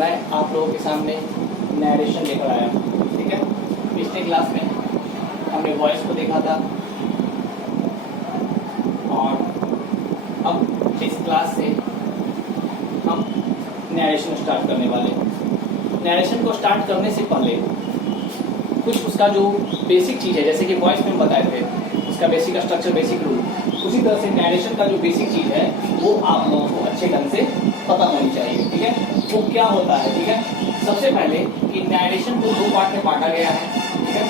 मैं आप लोगों के सामने नरेशन लेकर आया हूँ, ठीक है। पिछले क्लास में हमने वॉइस को देखा था और अब इस क्लास से हम नरेशन स्टार्ट करने वाले हैं। नरेशन को स्टार्ट करने से पहले कुछ उसका जो बेसिक चीज़ है, जैसे कि वॉइस में हम बताए थे उसका बेसिक स्ट्रक्चर, बेसिक रूल, उसी तरह से नरेशन का जो बेसिक चीज़ है वो आप लोगों को अच्छे ढंग से पता होनी चाहिए, ठीक है। वो क्या होता है, ठीक है। सबसे पहले कि नरेशन को 2 पार्ट में बांटा गया है, ठीक है।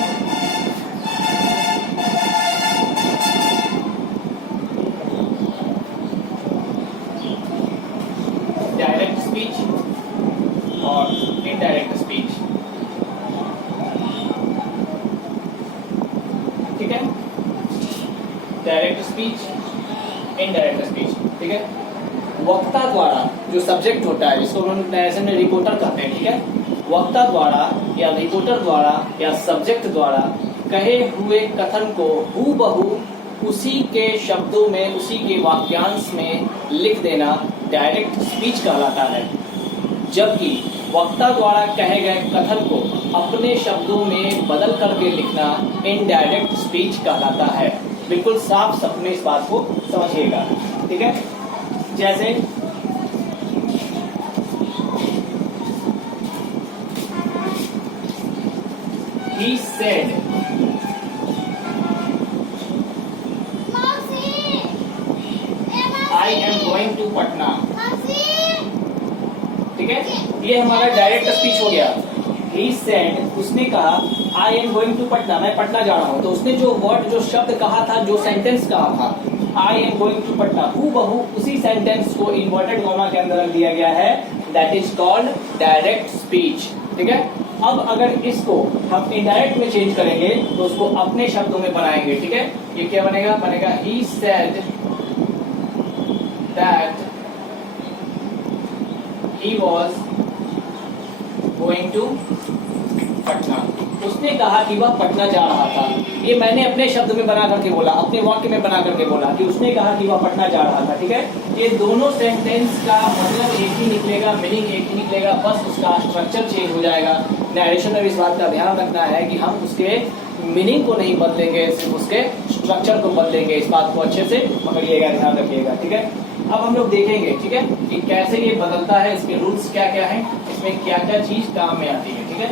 डायरेक्ट स्पीच और इनडायरेक्ट स्पीच, ठीक है। डायरेक्ट स्पीच, इनडायरेक्ट स्पीच, ठीक है। वक्ता द्वारा जो सब्जेक्ट होता है, जिसको हम नरेशन में रिपोर्टर कहते हैं, ठीक है। वक्ता द्वारा या रिपोर्टर द्वारा या सब्जेक्ट द्वारा कहे हुए कथन को हूबहू उसी के शब्दों में, उसी के वाक्यांश में लिख देना डायरेक्ट स्पीच कहलाता है। जबकि वक्ता द्वारा कहे गए कथन को अपने शब्दों में बदल करके लिखना इनडायरेक्ट स्पीच कहलाता है। बिल्कुल साफ साफ में इस बात को समझिएगा, ठीक है। जैसे he said, I am going to Patna, ठीक है। ये हमारा डायरेक्ट स्पीच हो गया। He said, उसने कहा I am going to Patna, मैं पटना जा रहा हूँ। तो उसने जो वर्ड, जो शब्द कहा था, जो सेंटेंस कहा था I am going to Patna, हूबहू उसी सेंटेंस को इन्वर्टेड कॉमा के अंदर रख दिया गया है। That is called direct speech, ठीक है। अब अगर इसको हम इनडायरेक्ट में चेंज करेंगे तो उसको अपने शब्दों में बनाएंगे, ठीक है। ये क्या बनेगा? बनेगा he said that he was going to Patna, उसने कहा कि वह पटना जा रहा था। ये मैंने अपने शब्द में बना करके बोला, अपने वाक्य में बना करके बोला कि उसने कहा कि वह पटना जा रहा था, ठीक है। ये दोनों सेंटेंस का मतलब एक ही निकलेगा, मीनिंग एक ही निकलेगा, बस उसका स्ट्रक्चर चेंज हो जाएगा। नरेशन में इस बात का ध्यान रखना है कि हम उसके मीनिंग को नहीं बदलेंगे, सिर्फ उसके स्ट्रक्चर को बदलेंगे। इस बात को अच्छे से पकड़िएगा, ध्यान रखिएगा, ठीक है। अब हम लोग देखेंगे, ठीक है, कि कैसे ये बदलता है, इसके रूल्स क्या क्या है, इसमें क्या क्या चीज काम में आती है, ठीक है।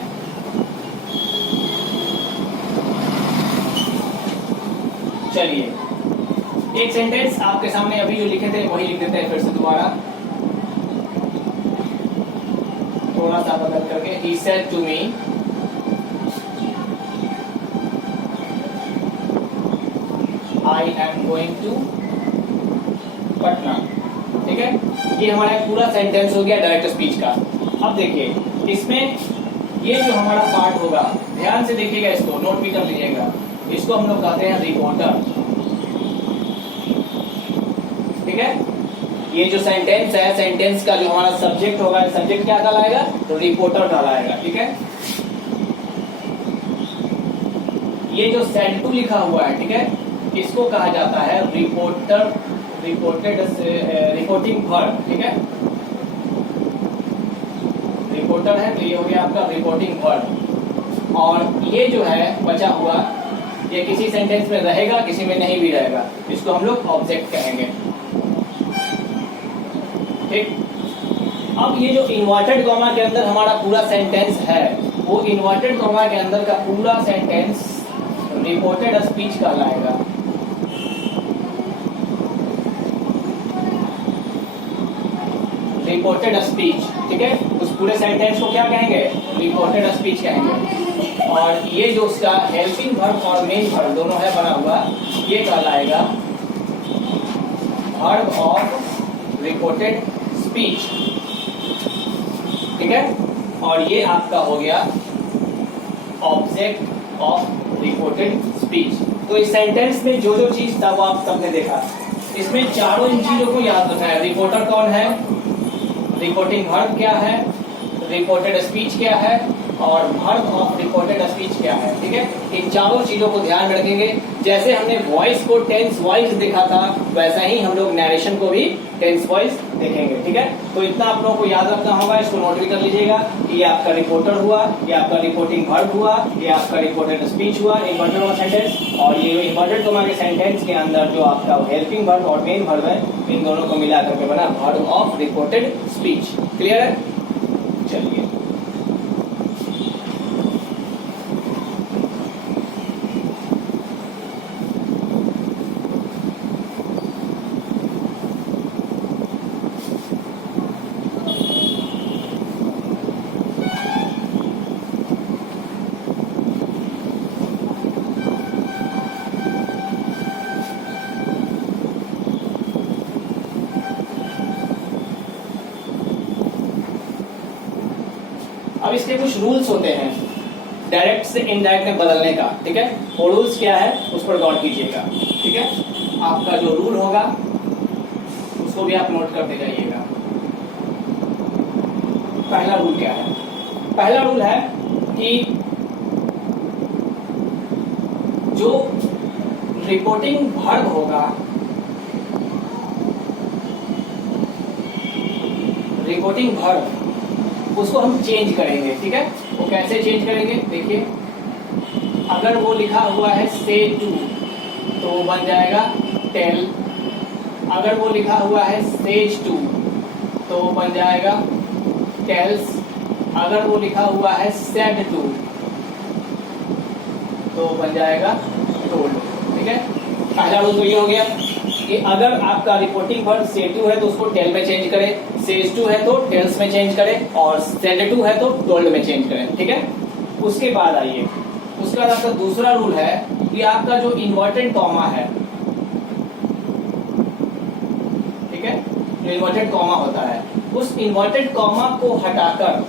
चलिए, एक सेंटेंस आपके सामने अभी जो लिखे थे वही लिख देते हैं फिर से दोबारा, थोड़ा सा बदल करके। He said to me, I am going to Patna, ठीक है। ये हमारा पूरा सेंटेंस हो गया डायरेक्ट स्पीच का। अब देखिए, इसमें ये जो हमारा पार्ट होगा, ध्यान से देखिएगा, इसको नोट भी कर लीजिएगा। इसको हम लोग कहते हैं रिपोर्टर, ठीक है। ये जो सेंटेंस है, सेंटेंस का जो हमारा सब्जेक्ट होगा, सब्जेक्ट क्या कहलाएगा? तो रिपोर्टर कहलाएगा, ठीक है। ये जो सेड टू लिखा हुआ है, ठीक है, इसको कहा जाता है रिपोर्टर, रिपोर्टिंग वर्ब, ठीक है। रिपोर्टर है तो ये हो गया आपका रिपोर्टिंग वर्ब। और ये जो है बचा हुआ, ये किसी सेंटेंस में रहेगा, किसी में नहीं भी रहेगा, इसको हम लोग ऑब्जेक्ट कहेंगे, ठीक। अब ये जो इन्वर्टेड कॉमा के अंदर हमारा पूरा सेंटेंस है, वो इन्वर्टेड कॉमा के अंदर का पूरा सेंटेंस रिपोर्टेड स्पीच कहलाएगा। रिपोर्टेड स्पीच, ठीक है। उस पूरे सेंटेंस को क्या कहेंगे? रिपोर्टेड स्पीच कहेंगे। और ये जो उसका हेल्पिंग वर्ब और मेन वर्ब दोनों है बना हुआ, ये कहलाएगा वर्ब ऑफ रिपोर्टेड स्पीच, ठीक है। और ये आपका हो गया ऑब्जेक्ट ऑफ रिपोर्टेड स्पीच। तो इस सेंटेंस में जो जो चीज था वो आप सबने देखा। इसमें चारों इन चीजों को याद रखना है। रिपोर्टर कौन है, रिपोर्टिंग वर्ब क्या है, रिपोर्टेड स्पीच क्या है, और वर्ब ऑफ रिपोर्टेड स्पीच क्या है, ठीक है। इन चारों चीजों को ध्यान रखेंगे। जैसे हमने वॉइस को टेंस वाइज देखा था, वैसा ही हम लोग नरेशन को भी टेंस वाइज देखेंगे। ठीक है, तो इतना आप लोगों को याद रखना होगा, इसको नोट भी कर लीजिएगा। ये आपका रिपोर्टर हुआ, ये आपका रिपोर्टिंग वर्ब हुआ, ये आपका रिपोर्टेड स्पीच हुआ, इन्वर्टेड कॉमा सेंटेंस, और ये इन्वर्टेड कॉमा के सेंटेंस के अंदर जो आपका हेल्पिंग वर्ब और मेन वर्ब है, इन दोनों को मिला करके बना verb of reported speech. Clear है? चलिए, अब इसके कुछ रूल्स होते हैं डायरेक्ट से इनडायरेक्ट में बदलने का। ठीक है, वो रूल्स क्या है उस पर गौर कीजिएगा। ठीक है, आपका जो रूल होगा उसको भी आप नोट करते जाइएगा। पहला रूल क्या है? पहला रूल है कि जो रिपोर्टिंग वर्ब होगा, रिपोर्टिंग वर्ब उसको हम चेंज करेंगे। ठीक है, वो कैसे चेंज करेंगे? देखिए, अगर वो लिखा हुआ है से टू तो वो बन जाएगा टेल। अगर वो लिखा हुआ है सेज टू तो वो बन जाएगा टेल्स। अगर वो लिखा हुआ है सेड टू तो वो बन जाएगा टोल्ड। ठीक है, पहला रूल तो ये हो गया कि अगर आपका रिपोर्टिंग वर्ब से टू है तो उसको टेल में चेंज करें, सेज टू है तो टेल्स में चेंज करें, और सेड टू है तो टोल्ड में चेंज करें। ठीक है, उसके बाद आइए, उसके बाद आपका दूसरा रूल है कि आपका जो इन्वर्टेड कॉमा है, ठीक है, जो इन्वर्टेड कॉमा होता है उस इन्वर्टेड कॉमा को हटाकर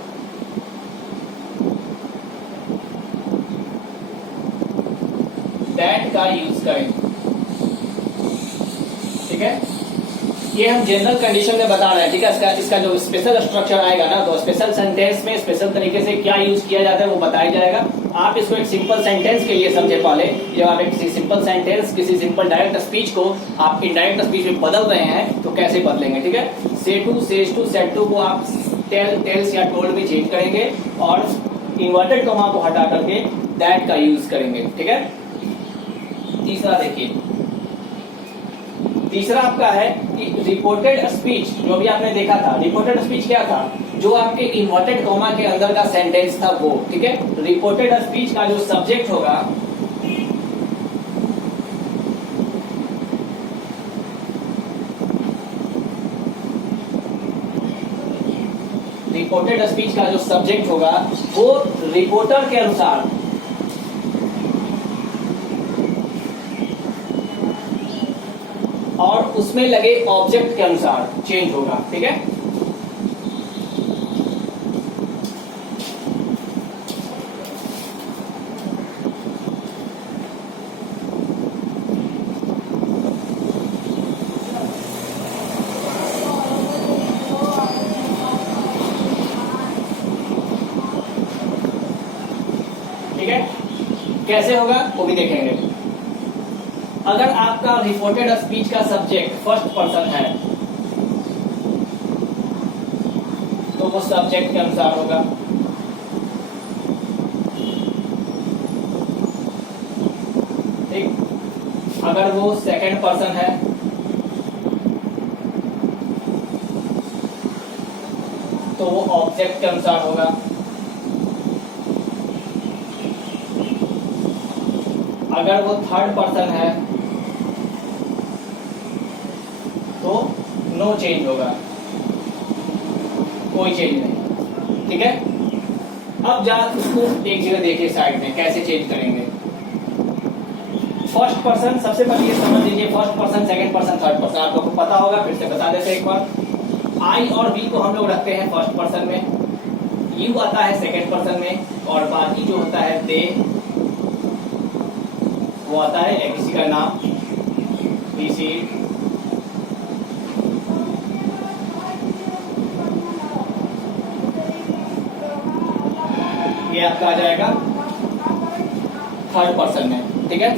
दैट का यूज करें। ठीक है, ये हम जनरल कंडीशन में बता रहे हैं। ठीक है, इसका जो स्पेशल स्ट्रक्चर आएगा ना, तो स्पेशल सेंटेंस में स्पेशल तरीके से क्या यूज किया जाता है वो बताया जाएगा। आप इसको एक सिंपल सेंटेंस के लिए समझे पहले। जब आप एक किसी सिंपल सेंटेंस, किसी सिंपल डायरेक्ट स्पीच को आप इनडायरेक्ट स्पीच में बदल रहे हैं तो कैसे बदलेंगे। ठीक है, say to, says to, said to को आप टेल, टेल्स या टोल्ड में चेंज करेंगे और इन्वर्टेड कॉमा को हटा करके दैट का यूज करेंगे। ठीक है, तीसरा देखिए, तीसरा आपका है कि रिपोर्टेड स्पीच, जो भी आपने देखा था, रिपोर्टेड स्पीच क्या था? जो आपके इन्वर्टेड कॉमा के अंदर का सेंटेंस था वो। ठीक है, रिपोर्टेड स्पीच का जो सब्जेक्ट होगा रिपोर्टेड स्पीच का जो सब्जेक्ट होगा वो रिपोर्टर के अनुसार और उसमें लगे ऑब्जेक्ट के अनुसार चेंज होगा। ठीक है, ठीक है, कैसे होगा वो भी देखेंगे। अगर आपका रिपोर्टेड स्पीच का सब्जेक्ट फर्स्ट पर्सन है तो वो सब्जेक्ट के अनुसार होगा। ठीक, अगर वो सेकंड पर्सन है तो वो ऑब्जेक्ट के अनुसार होगा। अगर वो थर्ड पर्सन है तो नो चेंज होगा, कोई चेंज नहीं। ठीक है, अब जा उसको एक जगह देखिए साइड में कैसे चेंज करेंगे। फर्स्ट पर्सन, सबसे पहले ये समझ लीजिए, first person, second person, third person आप लोग को पता होगा, फिर से बता देते एक बार। आई और वी को हम लोग रखते हैं फर्स्ट पर्सन में, यू आता है सेकंड पर्सन में, और बाकी जो होता है दे वो आता है किसी का नाम, किसी ये आपका आ जाएगा थर्ड पर्सन में। ठीक है,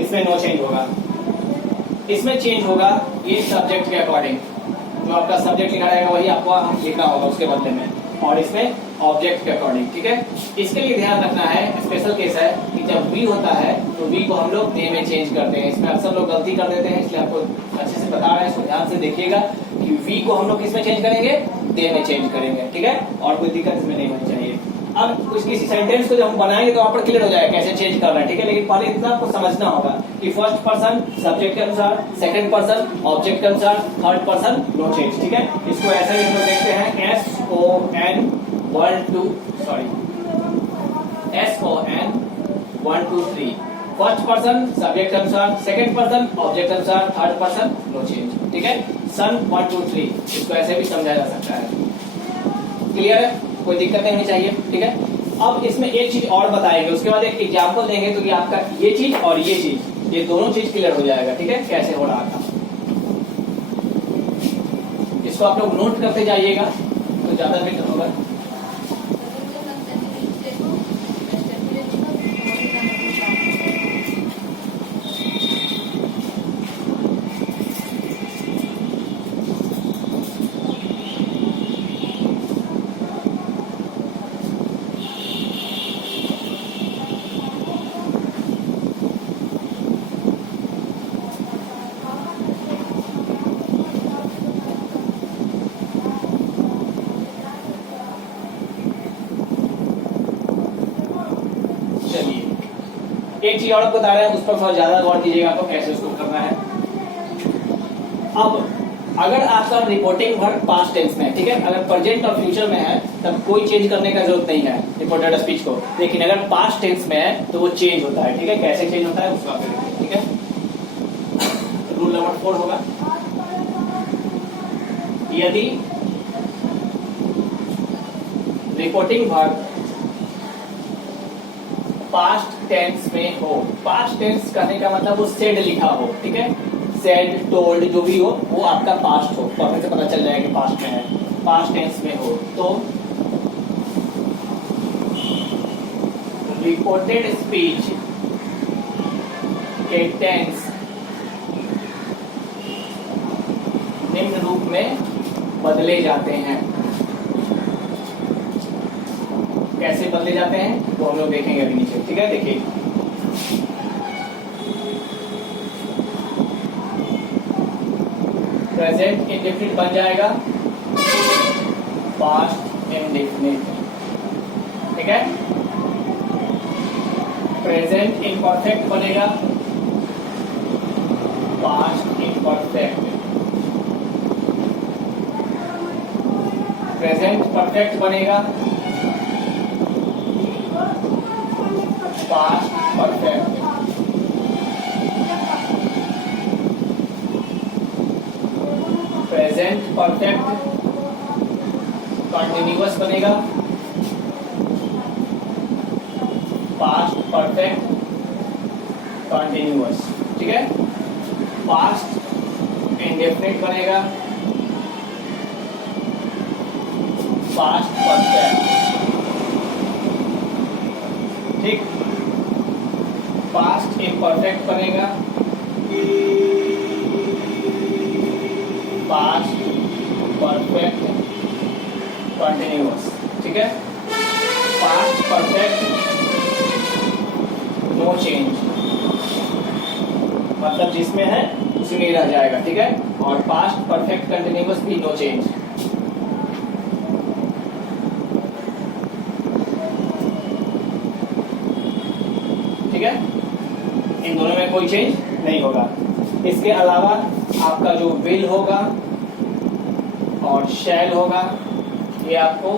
इसमें नो चेंज होगा। इसमें चेंज होगा ये सब्जेक्ट के अकॉर्डिंग। जो आपका सब्जेक्ट लिखा रहेगा वही आपको लिखना होगा उसके बदले में, और इसमें ऑब्जेक्ट के अकॉर्डिंग, ठीक है। इसके लिए ध्यान रखना है, स्पेशल केस है कि जब वी होता है तो वी को हम लोग दे में चेंज करते हैं। इसमें अक्सर लोग गलती कर देते हैं, इसलिए आपको अच्छे से बता रहे हैं, इसको ध्यान से देखिएगा कि वी को हम लोग किसमें चेंज करेंगे, दे में चेंज करेंगे, ठीक है। और कोई दिक्कत इसमें नहीं होनी चाहिए। अब कुछ किसी सेंटेंस को जब हम बनाएंगे तो वहां पर क्लियर हो जाएगा कैसे चेंज करना है, ठीक है। लेकिन पहले इतना आपको समझना होगा कि फर्स्ट पर्सन सब्जेक्ट के अनुसार, सेकंड पर्सन ऑब्जेक्ट के अनुसार, थर्ड पर्सन नो चेंज, ठीक है। इसको ऐसा भी हम लोग देखते हैं SON 1 2 3, फर्स्ट पर्सन सब्जेक्ट के अनुसार, सेकंड पर्सन ऑब्जेक्ट के अनुसार, थर्ड पर्सन नो चेंज, ठीक है। सन 1 2 3 इसको ऐसे भी समझा जा सकता है। क्लियर है, कोई दिक्कत नहीं होनी चाहिए, ठीक है। अब इसमें एक चीज और बताएंगे, उसके बाद एक एग्जाम्पल देंगे तो कि आपका ये चीज और ये चीज, ये दोनों चीज क्लियर हो जाएगा, ठीक है, कैसे हो रहा था। इसको आप लोग नोट करते जाइएगा तो ज्यादा बेटर होगा। एक चीज और बता रहे हैं, उस पर थोड़ा ज्यादा गौर कीजिएगा तो कैसे उसको करना है। अब अगर आपका रिपोर्टिंग वर्ब पास्ट टेंस में है, ठीक है, अगर प्रेजेंट और फ्यूचर में है तब कोई चेंज करने का जरूरत नहीं है रिपोर्टेड स्पीच को, लेकिन अगर पास्ट टेंस में है तो वो चेंज होता है, ठीक है। कैसे चेंज होता है उसको आप देखिए, ठीक है। रूल नंबर 4 होगा, यदि रिपोर्टिंग वर्ब पास्ट टेंस में हो, पास्ट टेंस करने का मतलब वो सेड लिखा हो, ठीक है, सेड टोल्ड जो भी हो वो आपका पास्ट हो, पढ़ने से पता चल जाएगा कि पास्ट में है, पास्ट टेंस में हो तो रिपोर्टेड स्पीच के टेंस निम्न रूप में बदले जाते हैं। कैसे बदले जाते हैं वो हम लोग देखेंगे अभी नीचे, ठीक है। देखिए प्रेजेंट इंडेफिनिट बन जाएगा पास्ट इंडेफिनिट, ठीक है। प्रेजेंट इम्परफेक्ट बनेगा पास्ट इम्परफेक्ट, प्रेजेंट परफेक्ट बनेगा past perfect, present perfect continuous बनेगा पास्ट परफेक्ट कंटिन्यूअस, ठीक है। पास्ट इंडेफिनिट बनेगा पास्ट परफेक्ट, ठीक। पास्ट इम्परफेक्ट बनेगा पास्ट परफेक्ट कंटिन्यूअस, ठीक है। पास्ट परफेक्ट नो चेंज, मतलब जिसमें है उसी में ही रह जाएगा, ठीक है। और पास्ट परफेक्ट कंटिन्यूअस भी नो चेंज, ठीक है। इन दोनों में कोई चेंज नहीं होगा। इसके अलावा आपका जो विल होगा और शैल होगा ये आपको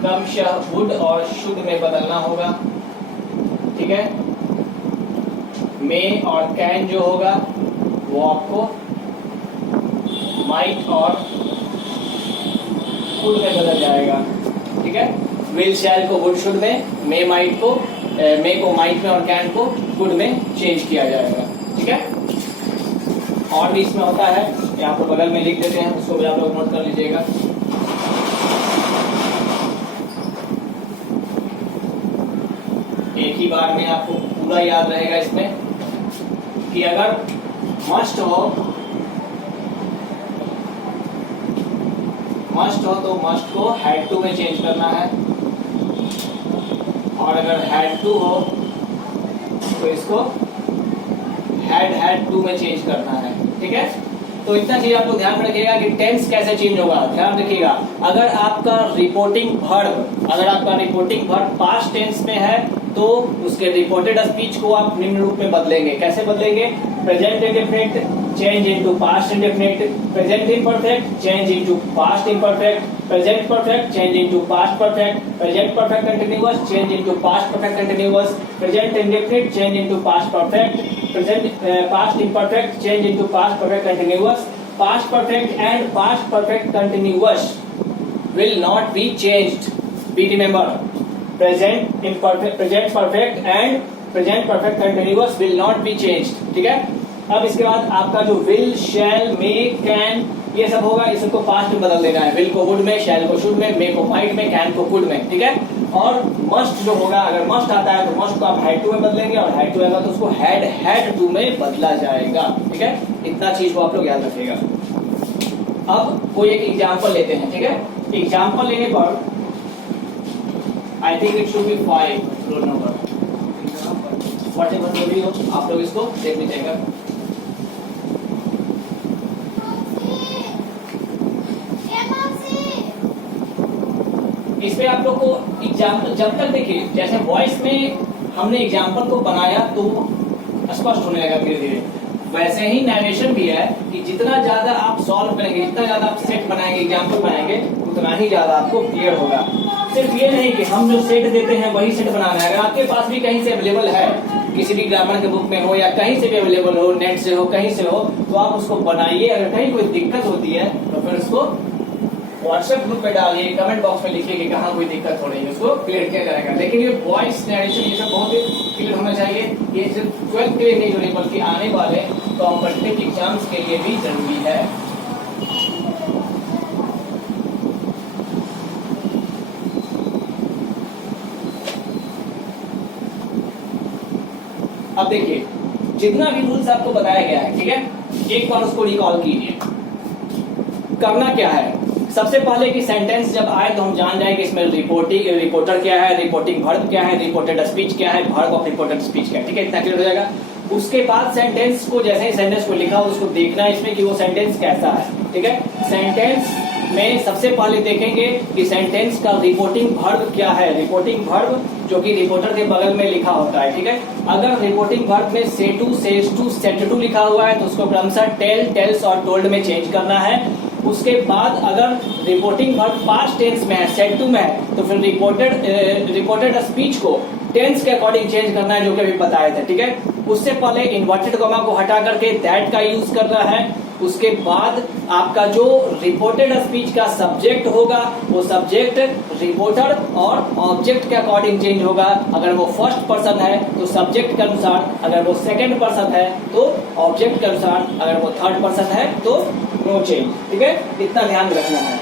क्रमशः वुड और शुड में बदलना होगा, ठीक है। मे और कैन जो होगा वो आपको माइट और कुड में बदल जाएगा, ठीक है। विल शैल को वुड शुड में, मे माइट को मे को माइट में और कैन को कुड में चेंज किया जाएगा, ठीक है। और भी इसमें होता है, यहाँ पर बगल में लिख देते हैं, उसको भी आप लोग नोट कर लीजिएगा। एक ही बार में आपको पूरा याद रहेगा इसमें कि अगर मस्ट हो मस्ट हो तो मस्ट को हैड टू में चेंज करना है, और अगर हैड टू हो तो इसको हैड टू में चेंज करना है। ठीक है, तो इतना चीज आप लोग ध्यान में रखिएगा कि टेंस कैसे चेंज होगा। ध्यान रखिएगा, अगर आपका रिपोर्टिंग वर्ब पास्ट टेंस में है तो उसके रिपोर्टेड स्पीच को आप निम्न रूप में बदलेंगे। कैसे बदलेंगे? Present indefinite change into past indefinite, present imperfect change into past imperfect, present perfect change into past perfect, present perfect continuous change into past perfect continuous, present indefinite change into past perfect, present past imperfect change into past perfect continuous, past perfect and past perfect continuous will not be changed. Be remember, present perfect and present perfect continuous will not be changed. ठीक है, अब इसके बाद आपका जो will, shall, may, can ये सब होगा, इस सबको पास्ट में बदल देना है। will को would में, shall को should में, may को might में, can को could में। ठीक है, और must जो होगा, अगर must आता है तो must को आप had to में बदलेंगे, और had to आएगा तो उसको had to में बदला जाएगा। ठीक है, इतना चीज को आप लोग याद रखिएगा। अब कोई एक एग्जाम्पल लेते हैं। ठीक है, एग्जाम्पल लेने पर I think it should be 5 roll number, whatever जो भी हो आप लोग इसको देख लीजिएगा। इसमें आप लोग को एग्जाम्पल जब तक देखिए, जैसे वॉइस में हमने एग्जाम्पल को बनाया तो स्पष्ट होने लगा धीरे धीरे, वैसे ही नरेशन भी है कि जितना ज्यादा आप सॉल्व करेंगे, जितना ज्यादा आप सेट बनाएंगे, एग्जाम्पल बनाएंगे, उतना ही ज्यादा आपको क्लियर होगा। सिर्फ ये नहीं कि हम जो सेट देते हैं वही सेट बनाना है। अगर आपके पास भी कहीं से अवेलेबल है, किसी भी ग्रामर के बुक में हो या कहीं से भी अवेलेबल हो, नेट से हो, कहीं से हो, तो आप उसको बनाइए। अगर कहीं कोई दिक्कत होती है तो फिर उसको व्हाट्सएप ग्रुप पे डालिए, कमेंट बॉक्स में लिखिए कि कहाँ कोई दिक्कत हो रही है, उसको क्लियर किया जाएगा। लेकिन ये वॉइस नरेशन ये सब बहुत ही क्लियर होना चाहिए। ये सिर्फ 12th के लिए नहीं जरूरी, बल्कि आने वाले कॉम्पिटिटिव एग्जाम्स के लिए भी जरूरी है। अब देखिए, जितना भी रूल्स आपको बताया गया है, ठीक है, एक बार उसको रिकॉल कीजिए। करना क्या है? सबसे पहले कि सेंटेंस जब आए तो हम जान जाए कि इसमें रिपोर्टर क्या है, रिपोर्टिंग वर्ब क्या है, रिपोर्टेड स्पीच क्या है, वर्ब ऑफ रिपोर्टेड स्पीच क्या है। ठीक है, इतना क्लियर हो जाएगा। उसके बाद सेंटेंस को, जैसे ही सेंटेंस को लिखा हो उसको देखना है इसमें कि वो सेंटेंस कैसा है। ठीक है, सेंटेंस में सबसे पहले देखेंगे कि सेंटेंस का रिपोर्टिंग वर्ब क्या है। रिपोर्टिंग वर्ब जो कि रिपोर्टर के बगल में लिखा होता है। ठीक है, अगर रिपोर्टिंग वर्ब में say to, says to, said to लिखा हुआ है तो उसको क्रमशः टेल, टेल्स और टोल्ड में चेंज करना है। उसके बाद अगर रिपोर्टिंग वर्ब पास्ट टेंस में है, सेट टू में है, तो फिर रिपोर्टेड स्पीच को टेंस के अकॉर्डिंग चेंज करना है, जो कि अभी बताए थे। ठीक है, उससे पहले इन्वर्टेड कॉमा को हटा करके दैट का यूज करना है। उसके बाद आपका जो रिपोर्टेड स्पीच का सब्जेक्ट होगा वो सब्जेक्ट रिपोर्टर और ऑब्जेक्ट के अकॉर्डिंग चेंज होगा। अगर वो फर्स्ट पर्सन है तो सब्जेक्ट के अनुसार, अगर वो सेकंड पर्सन है तो ऑब्जेक्ट के अनुसार, अगर वो थर्ड पर्सन है तो नो चेंज। ठीक है, इतना ध्यान रखना है।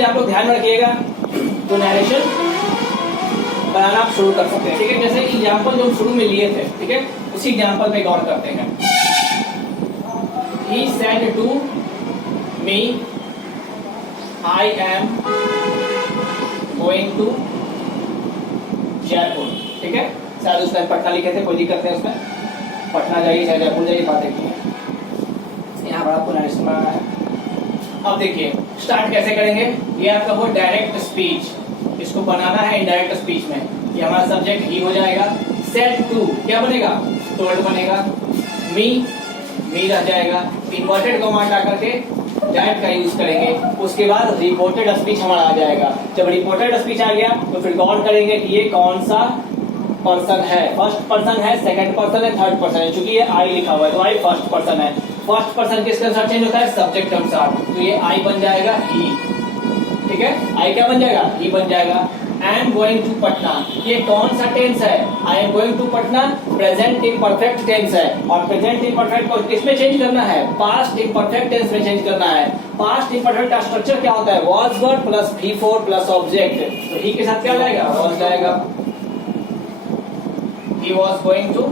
आप लोग ध्यान रखिएगा तो नरेशन बनाना आप शुरू कर सकते हैं। ठीक है, जैसे एग्जाम्पल जो हम शुरू में लिए थे, ठीक है, उसी एग्जाम्पल पे गौर करते हैं। He said to me, I am going to Jaipur. ठीक है, शायद उस टाइम पटना लिखे थे, कोई दिक्कत नहीं उसमें, पटना जाइए चाहे जयपुर जाइए, बात एक है। यहाँ पर आपको नरेशन बनाना है। अब देखिए स्टार्ट कैसे करेंगे। ये आपका वो डायरेक्ट स्पीच, इसको बनाना है इनडायरेक्ट स्पीच में। ये हमारा सब्जेक्ट ही हो जाएगा। सेट टू क्या बनेगा? टोल्ड बनेगा। मी रह जाएगा। इन्वर्टेड कॉमा हटा करके दैट का यूज करेंगे। उसके बाद रिपोर्टेड स्पीच हमारा आ जाएगा। जब रिपोर्टेड स्पीच आ गया तो फिर गौर करेंगे कि ये कौन सा पर्सन है। फर्स्ट पर्सन है, सेकंड पर्सन है, थर्ड पर्सन है। चूंकि ये आई लिखा हुआ है तो आई फर्स्ट पर्सन है। फर्स्ट पर्सन किसके अनुसार चेंज होता है? सब्जेक्ट के अनुसार। तो ये आई बन जाएगा ही। ठीक है, आई क्या बन जाएगा? ही बन जाएगा। I am going to Patna, ये कौन सा टेंस है? I am going to Patna present imperfect tense है, और प्रेजेंट इम्परफेक्ट को किसमें चेंज करना है? पास्ट इम्परफेक्ट टेंस में चेंज करना है। पास्ट इम्परफेक्ट का स्ट्रक्चर क्या होता है? Was verb plus V4 plus object, तो ही के साथ क्या जाएगा? वॉज जाएगा। He was going to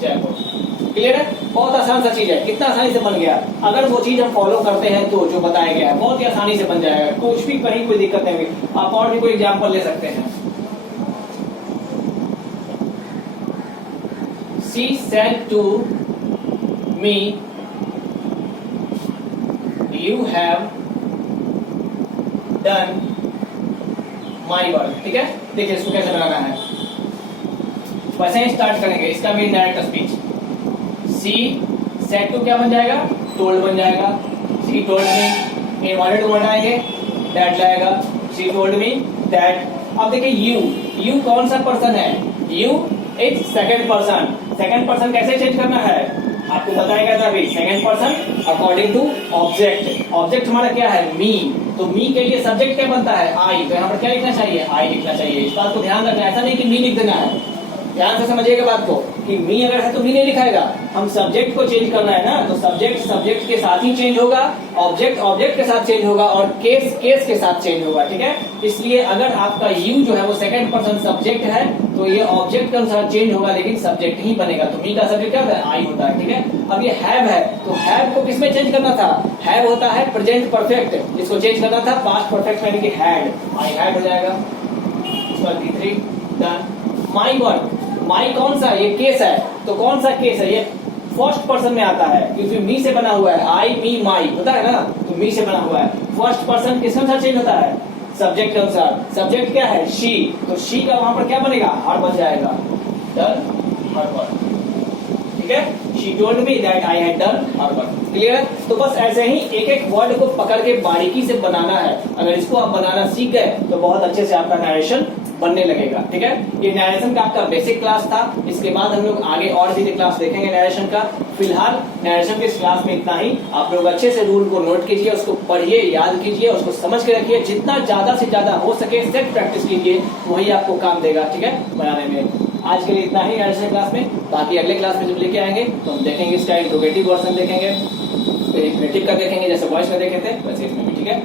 Jaipur. Clear है? बहुत आसान सा चीज है, कितना आसानी से बन गया। अगर वो चीज हम फॉलो करते हैं तो जो बताया गया है बहुत ही आसानी से बन जाएगा, कुछ भी कहीं कोई दिक्कत नहीं होगी। आप और भी कोई एग्जांपल ले सकते हैं। She said to me, you have done my work। ठीक है, देखिए इसको कैसे बनाना है, वैसे ही स्टार्ट करेंगे। इसका भी direct speech. She said to क्या बन जाएगा? टोल्ड बन जाएगा। सी टोल्ड मी, ये वांटेड वर्ड आएंगे, दैट जाएगा। She told me that. अब देखिए यू कौन सा पर्सन है? You is second person. Second person कैसे चेंज करना है आपको बताएगा था अभी। Second person according to object. Object हमारा क्या है? मी। तो मी के लिए सब्जेक्ट क्या बनता है? आई। तो यहाँ पर क्या लिखना चाहिए? आई लिखना चाहिए। इस बात को ध्यान रखना, ऐसा नहीं कि मी लिख देना है। ध्यान से समझिएगा बात को कि मी अगर है तो मी नहीं लिखाएगा, हम सब्जेक्ट को चेंज करना है ना, तो सब्जेक्ट के साथ ही चेंज होगा, ऑब्जेक्ट के साथ चेंज होगा, और केस के साथ चेंज होगा। ठीक है, इसलिए अगर आपका यू जो है वो सेकंड पर्सन सब्जेक्ट है तो ये ऑब्जेक्ट के अनुसार चेंज होगा, लेकिन सब्जेक्ट ही बनेगा। तो मी का सब्जेक्ट क्या होता है? आई होता है। ठीक है, अब ये हैव है, तो हैव को किसमें चेंज करना था? हैव होता है प्रेजेंट परफेक्ट, इसको चेंज करना था पास्ट परफेक्ट यानी कि हैड। आई हैड हो जाएगा। V3 done. माई वर्क, माई कौन सा? ये केस है, तो कौन सा केस है? ये फर्स्ट पर्सन में आता है क्योंकि मी से बना हुआ है। आई मी माई होता है ना, तो मी से बना हुआ है। फर्स्ट पर्सन किस अनुसार चेंज होता है? सब्जेक्ट के अनुसार। सब्जेक्ट क्या है? शी, तो शी का वहां पर क्या बनेगा? हर बन जाएगा। Done her work. ठीक है, she told me that I had done her work. Clear? तो बस ऐसे ही एक एक वर्ड को पकड़ के बारीकी से बनाना है। अगर इसको आप बनाना सीख गए तो बहुत अच्छे से आपका नरेशन बनने लगेगा। ठीक है, ये नरेशन का आपका बेसिक क्लास था। इसके बाद हम लोग आगे और सीधे क्लास देखेंगे नरेशन का। फिलहाल नरेशन के इस क्लास में इतना ही। आप लोग अच्छे से रूल को नोट कीजिए, उसको पढ़िए, याद कीजिए, उसको समझ के रखिए। जितना ज्यादा से ज्यादा हो सके सेट प्रैक्टिस कीजिए, वही आपको काम देगा। ठीक है, बनाने में। आज के लिए इतना ही नरेशन क्लास में। बाकी अगले क्लास में जब लेके आएंगे तो हम देखेंगे इसका इंट्रोगेटिव वर्जन देखेंगे, फिर इक्वेटिव का देखेंगे, जैसे वॉइस में देखे थे वैसे इसमें भी। ठीक है।